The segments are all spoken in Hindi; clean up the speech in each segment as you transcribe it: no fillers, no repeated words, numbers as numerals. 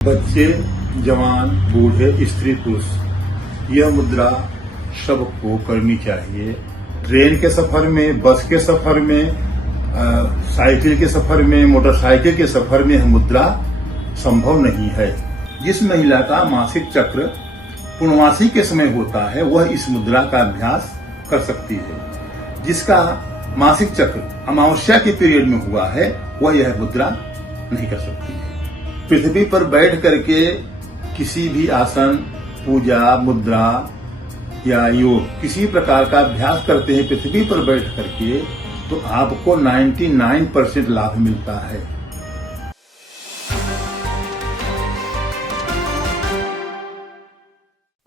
बच्चे, जवान, बूढ़े, स्त्री, पुरुष, यह मुद्रा सबको करनी चाहिए। ट्रेन के सफर में, बस के सफर में, साइकिल के सफर में, मोटरसाइकिल के सफर में यह मुद्रा संभव नहीं है। जिस महिला का मासिक चक्र पूर्णमासी के समय होता है वह इस मुद्रा का अभ्यास कर सकती है। जिसका मासिक चक्र अमावस्या के पीरियड में हुआ है वह यह मुद्रा नहीं कर सकती है। पृथ्वी पर बैठ करके किसी भी आसन, पूजा, मुद्रा या योग किसी प्रकार का अभ्यास करते हैं पृथ्वी पर बैठ करके तो आपको 99% लाभ मिलता है।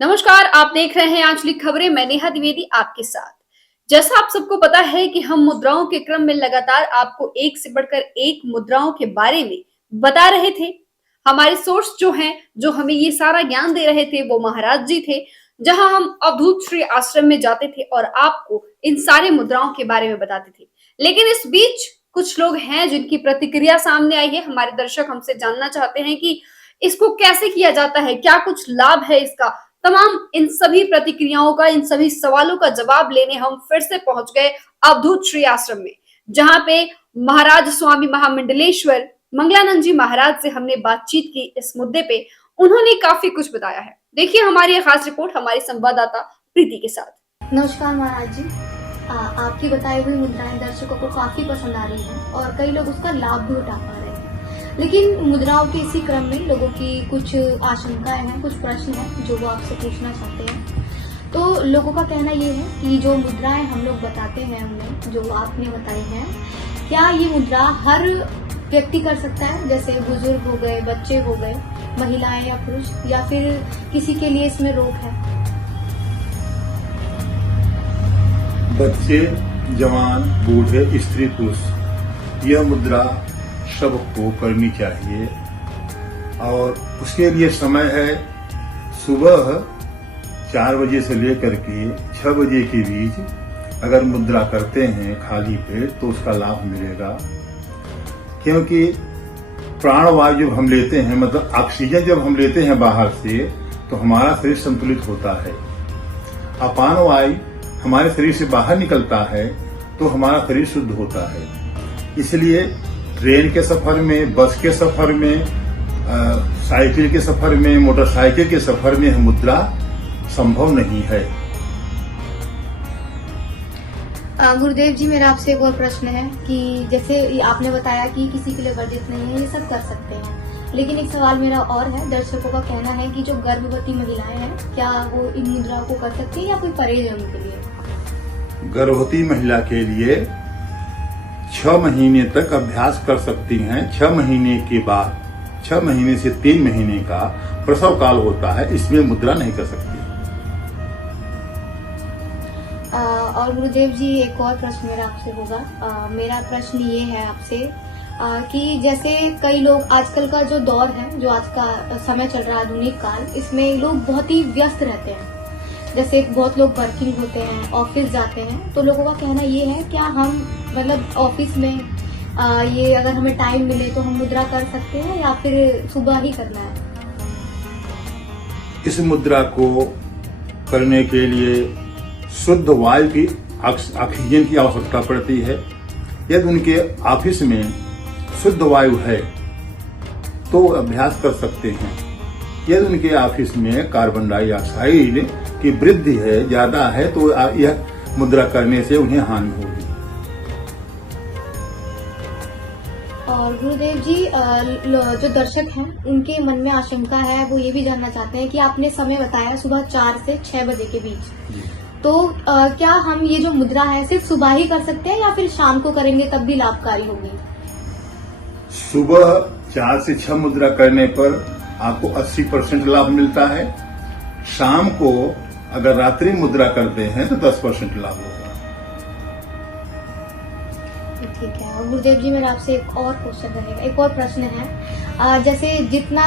नमस्कार, आप देख रहे हैं आंचलिक खबरें। मैं नेहा द्विवेदी आपके साथ। जैसा आप सबको पता है कि हम मुद्राओं के क्रम में लगातार आपको एक से बढ़कर एक मुद्राओं के बारे में बता रहे थे। हमारे सोर्स जो हैं, जो हमें ये सारा ज्ञान दे रहे थे वो महाराज जी थे, जहां हम अवधूत श्री आश्रम में जाते थे और आपको इन सारे मुद्राओं के बारे में बताते थे। लेकिन इस बीच कुछ लोग हैं जिनकी प्रतिक्रिया सामने आई है। हमारे दर्शक हमसे जानना चाहते हैं कि इसको कैसे किया जाता है, क्या कुछ लाभ है इसका। तमाम इन सभी प्रतिक्रियाओं का, इन सभी सवालों का जवाब लेने हम फिर से पहुंच गए अवधूत श्री आश्रम में, जहां पे महाराज स्वामी महामंडलेश्वर मंगलानंद जी महाराज से हमने बातचीत की इस मुद्दे पे। उन्होंने काफी कुछ बताया है। देखिए हमारी खास रिपोर्ट हमारी संवाददाता प्रीति के साथ। नमस्कार महाराज जी, आपकी बताई हुई मुद्राएं दर्शकों को काफी पसंद आ रही हैं और कई लोग उसका लाभ भी उठा पा रहे हैं। लेकिन मुद्राओं के इसी क्रम में लोगों की कुछ आशंकाएं हैं, कुछ प्रश्न हैं जो वो आपसे पूछना चाहते हैं। तो लोगों का कहना ये है कि जो मुद्राएं हम लोग बताते हैं, हमने जो आपने बताई हैं, क्या ये मुद्रा हर व्यक्ति कर सकता है? जैसे बुजुर्ग हो गए, बच्चे हो गए, महिलाएं या पुरुष, या फिर किसी के लिए इसमें रोक है? बच्चे, जवान, बूढ़े, स्त्री, पुरुष, यह मुद्रा सबको करनी चाहिए। और उसके लिए समय है सुबह 4 बजे से लेकर के 6 बजे के बीच। अगर मुद्रा करते हैं खाली पेट तो उसका लाभ मिलेगा, क्योंकि प्राणवायु जब हम लेते हैं, मतलब ऑक्सीजन जब हम लेते हैं बाहर से, तो हमारा शरीर संतुलित होता है। अपान वायु हमारे शरीर से बाहर निकलता है तो हमारा शरीर शुद्ध होता है। इसलिए ट्रेन के सफर में, बस के सफर में, साइकिल के सफर में, मोटरसाइकिल के सफर में यह मुद्रा संभव नहीं है। गुरुदेव जी, मेरा आपसे एक और प्रश्न है कि जैसे आपने बताया कि किसी के लिए वर्जित नहीं है, ये सब कर सकते हैं, लेकिन एक सवाल मेरा और है। दर्शकों का कहना है कि जो गर्भवती महिलाएं हैं, क्या वो इन मुद्राओं को कर सकती है या कोई परहेज है उनके लिए? गर्भवती महिला के लिए 6 महीने तक अभ्यास कर सकती हैं। 6 महीने के बाद, 6 महीने से 3 महीने का प्रसव काल होता है, इसमें मुद्रा नहीं कर सकती। और गुरुदेव जी, एक और प्रश्न मेरा आपसे होगा। मेरा प्रश्न ये है आपसे कि जैसे कई लोग, आजकल का जो दौर है, जो आज का समय चल रहा है, आधुनिक काल, इसमें लोग बहुत ही व्यस्त रहते हैं। जैसे बहुत लोग वर्किंग होते हैं, ऑफिस जाते हैं, तो लोगों का कहना ये है, क्या हम मतलब ऑफिस में ये अगर हमें टाइम मिले तो हम मुद्रा कर सकते हैं या फिर सुबह ही करना है? इस मुद्रा को करने के लिए शुद्ध वायु की, ऑक्सीजन की आवश्यकता पड़ती है। यदि उनके ऑफिस में शुद्ध वायु है तो अभ्यास कर सकते हैं। यदि उनके ऑफिस में कार्बन डाइऑक्साइड की वृद्धि है, ज्यादा है, तो यह मुद्रा करने से उन्हें हानि होगी। और गुरुदेव जी, जो दर्शक हैं उनके मन में आशंका है, वो ये भी जानना चाहते हैं कि आपने समय बताया सुबह 4 से 6 बजे के बीच, तो क्या हम ये जो मुद्रा है सिर्फ सुबह ही कर सकते हैं या फिर शाम को करेंगे तब भी लाभकारी होगी? सुबह 4 से 6 मुद्रा करने पर आपको 80% लाभ मिलता है। शाम को अगर रात्रि मुद्रा करते हैं तो 10% लाभ होगा। ठीक है। और गुरुदेव जी, मेरा आपसे एक और क्वेश्चन रहेगा, एक और प्रश्न है। जैसे जितना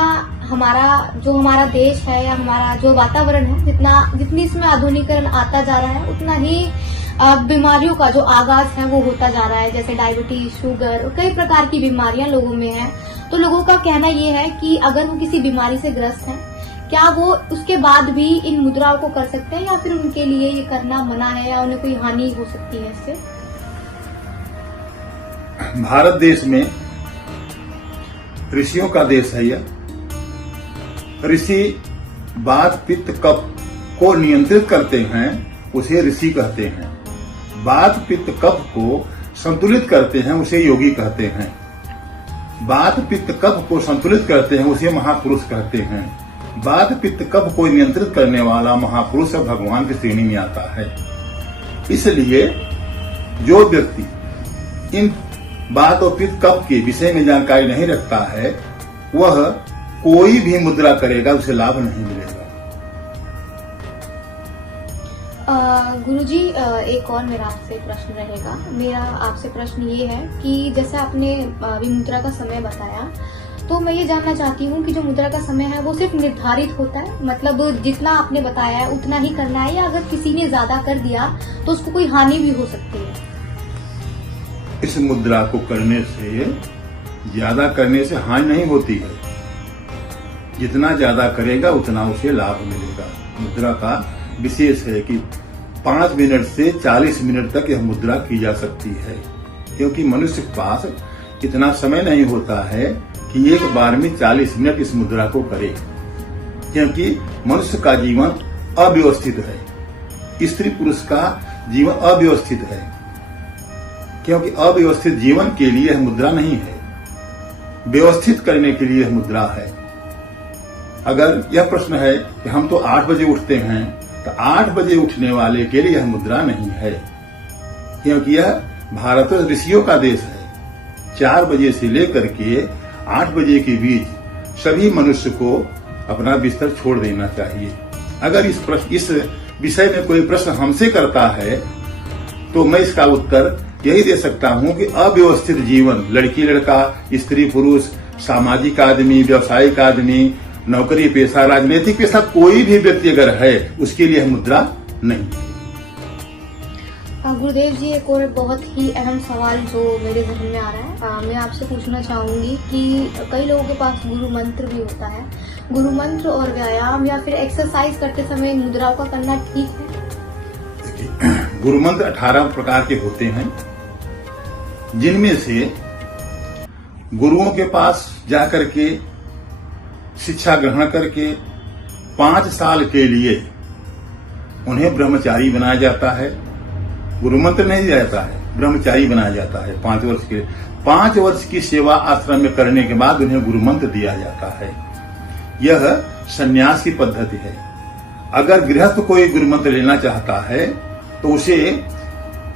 हमारा देश है या हमारा जो वातावरण है, जितनी इसमें आधुनिकीकरण आता जा रहा है, उतना ही बीमारियों का जो आगाज है वो होता जा रहा है। जैसे डायबिटीज, शुगर और कई प्रकार की बीमारियां लोगों में हैं। तो लोगों का कहना ये है कि अगर वो किसी बीमारी से ग्रस्त हैं, क्या वो उसके बाद भी इन मुद्राओं को कर सकते हैं या फिर उनके लिए ये करना मना है या उन्हें कोई हानि हो सकती है इससे? भारत देश में ऋषियों का देश है यह। ऋषि वात पित्त कफ को नियंत्रित करते हैं, उसे ऋषि कहते हैं। वात पित्त कफ को संतुलित करते हैं, उसे योगी कहते हैं। वात पित्त कफ को संतुलित करते हैं, उसे महापुरुष कहते हैं। वात पित्त कफ को नियंत्रित करने वाला महापुरुष भगवान की श्रेणी में आता है। इसलिए जो व्यक्ति इन वात और पित्त कफ के विषय में जानकारी नहीं रखता है, वह कोई भी मुद्रा करेगा उसे लाभ नहीं मिलेगा। गुरुजी, एक और मेरा आपसे प्रश्न रहेगा। मेरा आपसे प्रश्न ये है कि जैसे आपने अभी मुद्रा का समय बताया, तो मैं ये जानना चाहती हूँ कि जो मुद्रा का समय है वो सिर्फ निर्धारित होता है, मतलब जितना आपने बताया है उतना ही करना है, या अगर किसी ने ज्यादा कर दिया तो उसको कोई हानि भी हो सकती है? इस मुद्रा को करने से, ज्यादा करने से हानि नहीं होती है। जितना ज्यादा करेगा उतना उसे लाभ मिलेगा। मुद्रा का विशेष है कि 5 मिनट से 40 मिनट तक यह मुद्रा की जा सकती है, क्योंकि मनुष्य के पास इतना समय नहीं होता है कि एक बार में 40 मिनट इस मुद्रा को करे, क्योंकि मनुष्य का जीवन अव्यवस्थित है। स्त्री पुरुष का जीवन अव्यवस्थित है, क्योंकि अव्यवस्थित जीवन के लिए यह मुद्रा नहीं है, व्यवस्थित करने के लिए यह मुद्रा है। अगर यह प्रश्न है कि हम तो 8 बजे उठते हैं, तो 8 बजे उठने वाले के लिए यह मुद्रा नहीं है, क्योंकि यह भारत ऋषियों का देश है। 4 बजे से लेकर के 8 बजे के बीच सभी मनुष्य को अपना बिस्तर छोड़ देना चाहिए। अगर इस विषय में कोई प्रश्न हमसे करता है, तो मैं इसका उत्तर यही दे सकता हूं कि अव्यवस्थित जीवन, लड़की लड़का, स्त्री पुरुष, सामाजिक आदमी, व्यावसायिक आदमी, नौकरी पेशा, राजनीतिक पेशा, कोई भी व्यक्ति अगर है, उसके लिए मुद्रा नहीं है। गुरुदेव जी, एक और बहुत ही अहम सवाल जो मेरे जहन में आ रहा है, मैं आपसे पूछना चाहूंगी कि कई लोगों के पास गुरु मंत्र भी होता है। गुरु मंत्र और व्यायाम या फिर एक्सरसाइज करते समय मुद्राओं का करना ठीक है? गुरु मंत्र 18 प्रकार के होते हैं, जिनमें से गुरुओं के पास जाकर के शिक्षा ग्रहण करके 5 साल के लिए उन्हें ब्रह्मचारी बनाया जाता है। गुरु मंत्र नहीं दिया जाता है, ब्रह्मचारी बनाया जाता है 5 वर्ष के। 5 वर्ष की सेवा आश्रम में करने के बाद उन्हें गुरु मंत्र दिया जाता है। यह सन्यास की पद्धति है। अगर गृहस्थ कोई गुरु मंत्र लेना चाहता है, तो उसे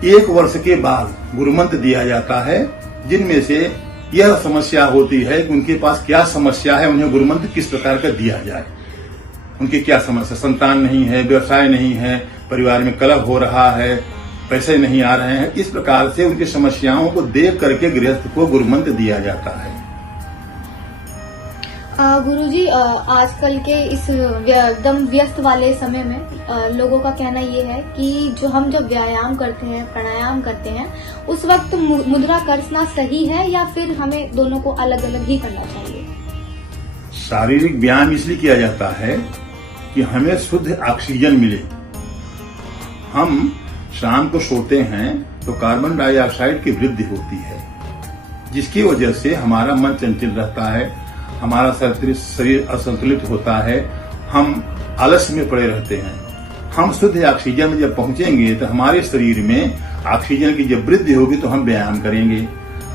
1 वर्ष के बाद गुरु मंत्र दिया जाता है, जिनमें से यह समस्या होती है कि उनके पास क्या समस्या है, उन्हें गुरु मंत्र किस प्रकार का दिया जाए। उनकी क्या समस्या, संतान नहीं है, व्यवसाय नहीं है, परिवार में कलह हो रहा है, पैसे नहीं आ रहे हैं, इस प्रकार से उनकी समस्याओं को देख करके गृहस्थ को गुरु मंत्र दिया जाता है। गुरुजी, आजकल के इस एकदम व्यस्त वाले समय में लोगों का कहना ये है कि जब व्यायाम करते हैं, प्राणायाम करते हैं, उस वक्त मुद्रा करना सही है या फिर हमें दोनों को अलग अलग ही करना चाहिए? शारीरिक व्यायाम इसलिए किया जाता है कि हमें शुद्ध ऑक्सीजन मिले। हम शाम को सोते हैं तो कार्बन डाइऑक्साइड की वृद्धि होती है, जिसकी वजह से हमारा मन चंचल रहता है, हमारा शरीर असंतुलित होता है, हम आलस्य में पड़े रहते हैं। हम शुद्ध ऑक्सीजन में जब पहुंचेंगे तो हमारे शरीर में ऑक्सीजन की जब वृद्धि होगी तो हम व्यायाम करेंगे,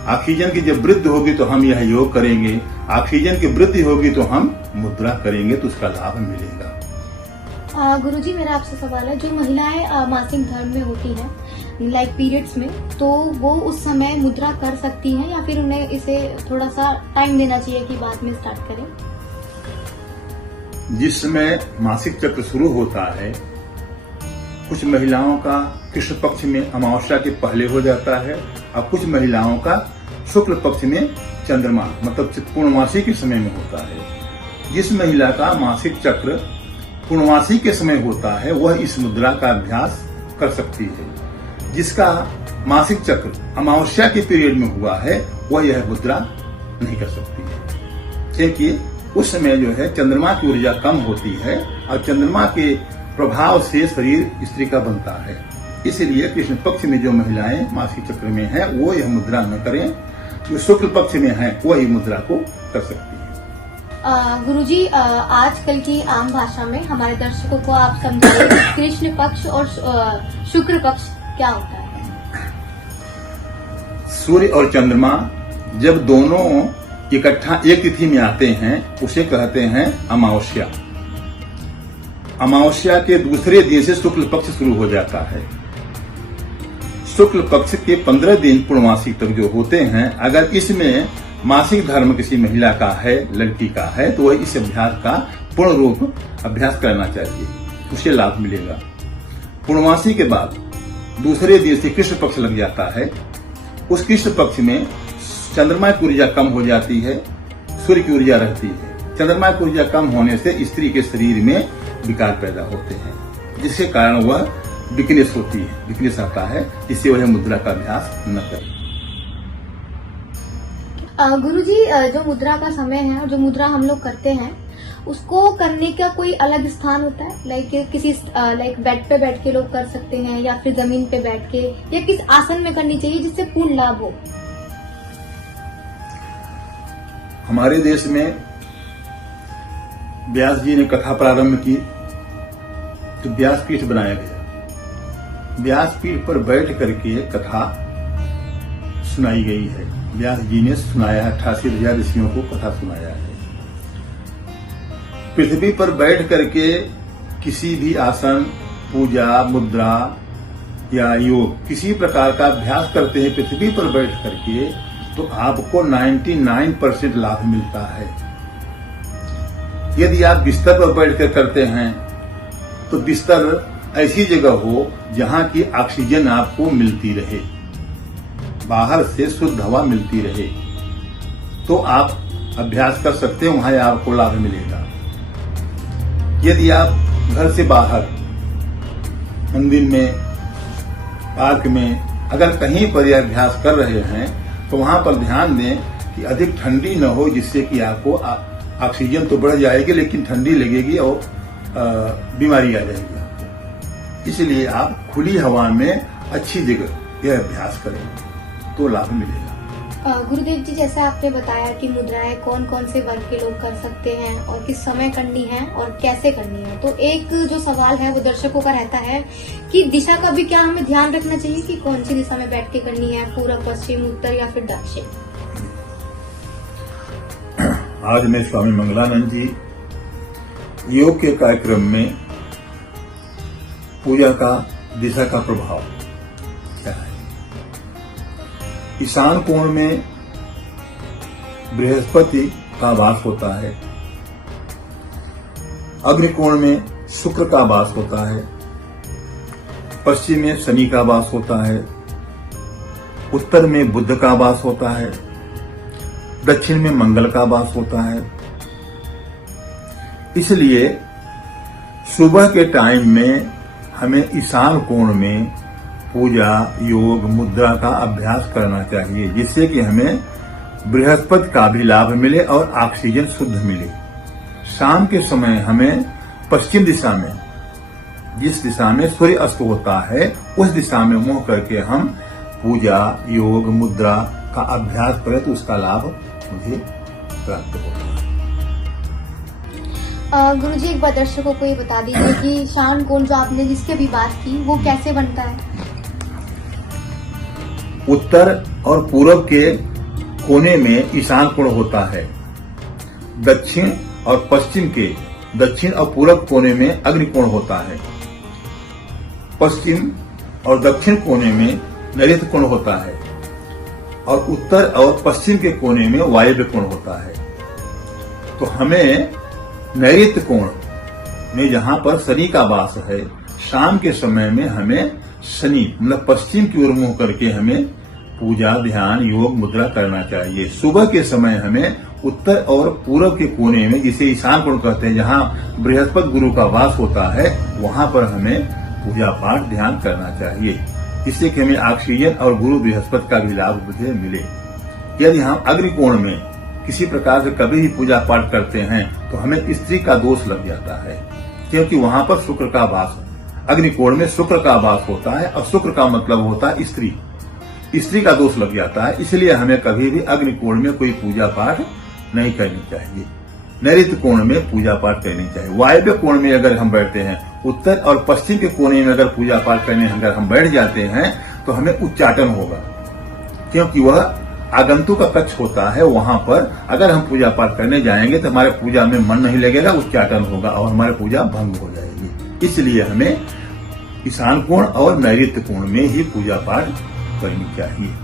ऑक्सीजन की जब वृद्धि होगी तो हम यह योग करेंगे, ऑक्सीजन की वृद्धि होगी तो हम मुद्रा करेंगे, तो उसका लाभ मिलेगा। गुरुजी, मेरा आपसे सवाल है, जो महिलाएं मासिक धर्म में होती हैं, लाइक पीरियड्स में, तो वो उस समय मुद्रा कर सकती हैं या फिर उन्हें इसे थोड़ा सा टाइम देना चाहिए कि बाद में स्टार्ट करें? जिस समय मासिक चक्र शुरू होता है, कुछ महिलाओं का कृष्ण पक्ष में अमावस्या के पहले हो जाता है और कुछ महिलाओं का शुक्ल पक्ष में चंद्रमा मतलब पूर्णमासी के समय में होता है। जिस महिला का मासिक चक्र पूर्णमासी के समय होता है, वह इस मुद्रा का अभ्यास कर सकती है। जिसका मासिक चक्र अमावस्या के पीरियड में हुआ है, वह यह मुद्रा नहीं कर सकती है। क्योंकि उस समय जो है चंद्रमा की ऊर्जा कम होती है और चंद्रमा के प्रभाव से शरीर स्त्री का बनता है। इसलिए कृष्ण पक्ष में जो महिलाएं मासिक चक्र में हैं वो यह मुद्रा न करें, जो शुक्ल पक्ष में हैं वो ही मुद्रा को कर सकती है। गुरुजी, आजकल की आम भाषा में हमारे दर्शकों को आप समझाइए कि कृष्ण पक्ष और शुक्र पक्ष क्या होता है। सूर्य और चंद्रमा जब दोनों इकट्ठा एक तिथि में आते हैं उसे कहते हैं अमावस्या। अमावस्या के दूसरे दिन से शुक्ल पक्ष शुरू हो जाता है। शुक्ल पक्ष के 15 दिन पूर्णमासिक तक जो होते हैं, अगर इसमें मासिक धर्म किसी महिला का है, लड़की का है, तो वह इस अभ्यास का पूर्ण रूप अभ्यास करना चाहिए, उसे लाभ मिलेगा। पूर्णमासी के बाद दूसरे दिन से कृष्ण पक्ष लग जाता है। उस कृष्ण पक्ष में चंद्रमा की ऊर्जा कम हो जाती है, सूर्य की ऊर्जा रहती है। चंद्रमा की ऊर्जा कम होने से स्त्री के शरीर में विकार पैदा होते हैं, जिसके कारण वह वीकनेस होती है, वीकनेस आता है, जिससे वह मुद्रा का अभ्यास न करे। गुरुजी, जो मुद्रा का समय है और जो मुद्रा हम लोग करते हैं उसको करने का कोई अलग स्थान होता है? लाइक किसी बेड पे बैठ के लोग कर सकते हैं या फिर जमीन पे बैठ के, या किस आसन में करनी चाहिए जिससे पूर्ण लाभ हो? हमारे देश में व्यास जी ने कथा प्रारंभ की तो व्यासपीठ बनाया गया। व्यासपीठ पर बैठ करके कथा सुनाई गई है। व्यास जी ने सुनाया है, 88,000 ऋषियों को कथा सुनाया है। पृथ्वी पर बैठ करके किसी भी आसन, पूजा, मुद्रा या योग किसी प्रकार का अभ्यास करते हैं पृथ्वी पर बैठ करके, तो आपको 99% लाभ मिलता है। यदि आप बिस्तर पर बैठकर करते हैं तो बिस्तर ऐसी जगह हो जहां की ऑक्सीजन आपको मिलती रहे, बाहर से शुद्ध हवा मिलती रहे, तो आप अभ्यास कर सकते हैं, वहां आपको लाभ मिलेगा। यदि आप घर से बाहर मंदिर में, पार्क में, अगर कहीं पर यह अभ्यास कर रहे हैं तो वहां पर ध्यान दें कि अधिक ठंडी न हो, जिससे कि आपको ऑक्सीजन तो बढ़ जाएगी लेकिन ठंडी लगेगी और बीमारी आ जाएगी आपको। इसलिए आप खुली हवा में अच्छी जगह यह अभ्यास करें तो लाभ मिलेगा। गुरुदेव जी, जैसा आपने बताया कि मुद्राएं कौन कौन से वर्ग के लोग कर सकते हैं और किस समय करनी है और कैसे करनी है, तो एक जो सवाल है वो दर्शकों का रहता है कि दिशा का भी क्या हमें ध्यान रखना चाहिए कि कौन सी दिशा में बैठ के करनी है, पूर्व, पश्चिम, उत्तर या फिर दक्षिण? आज मैं स्वामी मंगलानंद जी योग के कार्यक्रम में पूजा का दिशा का प्रभाव क्या है। ईशान कोण में बृहस्पति का वास होता है, अग्नि कोण में शुक्र का वास होता है, पश्चिम में शनि का वास होता है, उत्तर में बुध का वास होता है, दक्षिण में मंगल का वास होता है। इसलिए सुबह के टाइम में हमें ईशान कोण में पूजा, योग, मुद्रा का अभ्यास करना चाहिए, जिससे कि हमें बृहस्पति का भी लाभ मिले और ऑक्सीजन शुद्ध मिले। शाम के समय हमें पश्चिम दिशा में, जिस दिशा में सूर्य अस्त होता है, उस दिशा में मुंह करके हम पूजा, योग, मुद्रा का अभ्यास करें तो उसका लाभ मुझे प्राप्त होगा। गुरुजी, एक बार दर्शकों को ये बता दीजिए कि शान कोण जो आपने जिसकी अभी बात की वो कैसे बनता है? उत्तर और पूर्व के कोने में ईशान कोण होता है, दक्षिण और पश्चिम के, दक्षिण और पूर्व कोने में अग्नि कोण होता है, पश्चिम और दक्षिण कोने में नैऋत्य कोण होता है और उत्तर और पश्चिम के कोने में वायव्य कोण होता है। तो हमें नैऋत्य कोण में जहां पर शनि का वास है, शाम के समय में हमें शनि मतलब पश्चिम की ओर मुंह करके हमें पूजा, ध्यान, योग, मुद्रा करना चाहिए। सुबह के समय हमें उत्तर और पूर्व के कोने में, जिसे ईशान कोण कहते हैं, जहां बृहस्पति गुरु का वास होता है, वहां पर हमें पूजा पाठ ध्यान करना चाहिए, जिससे कि हमें ऑक्सीजन और गुरु बृहस्पति का भी लाभ मुझे मिले। यदि हम अग्नि कोण में किसी प्रकार से कभी भी पूजा पाठ करते हैं तो हमें स्त्री का दोष लग जाता है, क्योंकि वहां पर शुक्र का वास, अग्निकोण में शुक्र का वास होता है और शुक्र का मतलब होता है स्त्री, स्त्री का दोष लग जाता है। इसलिए हमें कभी भी अग्निकोण में कोई पूजा पाठ नहीं करनी चाहिए, नैऋत्य कोण में पूजा पाठ करनी चाहिए। वायव्य कोण में अगर हम बैठते हैं, उत्तर और पश्चिम के कोने में अगर पूजा पाठ करने अगर हम बैठ जाते हैं तो हमें उच्चाटन होगा, क्योंकि वह आगंतुक का कक्ष होता है। वहां पर अगर हम पूजा पाठ करने जाएंगे तो हमारे पूजा में मन नहीं लगेगा, उच्चाटन होगा और हमारी पूजा भंग हो जाएगी। इसलिए हमें ईशान कोण और नैऋत्य कोण में ही पूजा पाठ करनी चाहिए।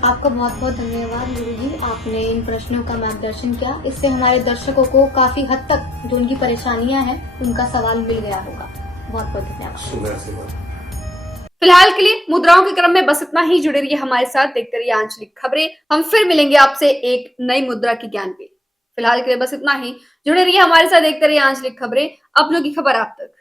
आपका बहुत बहुत धन्यवाद गुरुजी, आपने इन प्रश्नों का मार्गदर्शन किया। इससे हमारे दर्शकों को काफी हद तक जो उनकी परेशानियां हैं उनका सवाल मिल गया होगा। बहुत बहुत धन्यवाद। फिलहाल के लिए मुद्राओं के क्रम में बस इतना ही। जुड़े रहिए हमारे साथ, देखते रहिए आंचलिक खबरें। हम फिर मिलेंगे आपसे एक नई मुद्रा के ज्ञान पे। फिलहाल के लिए बस इतना ही। जुड़े रहिए हमारे साथ, देखते रहिए आंचलिक खबरें, अपनों की खबर आप तक।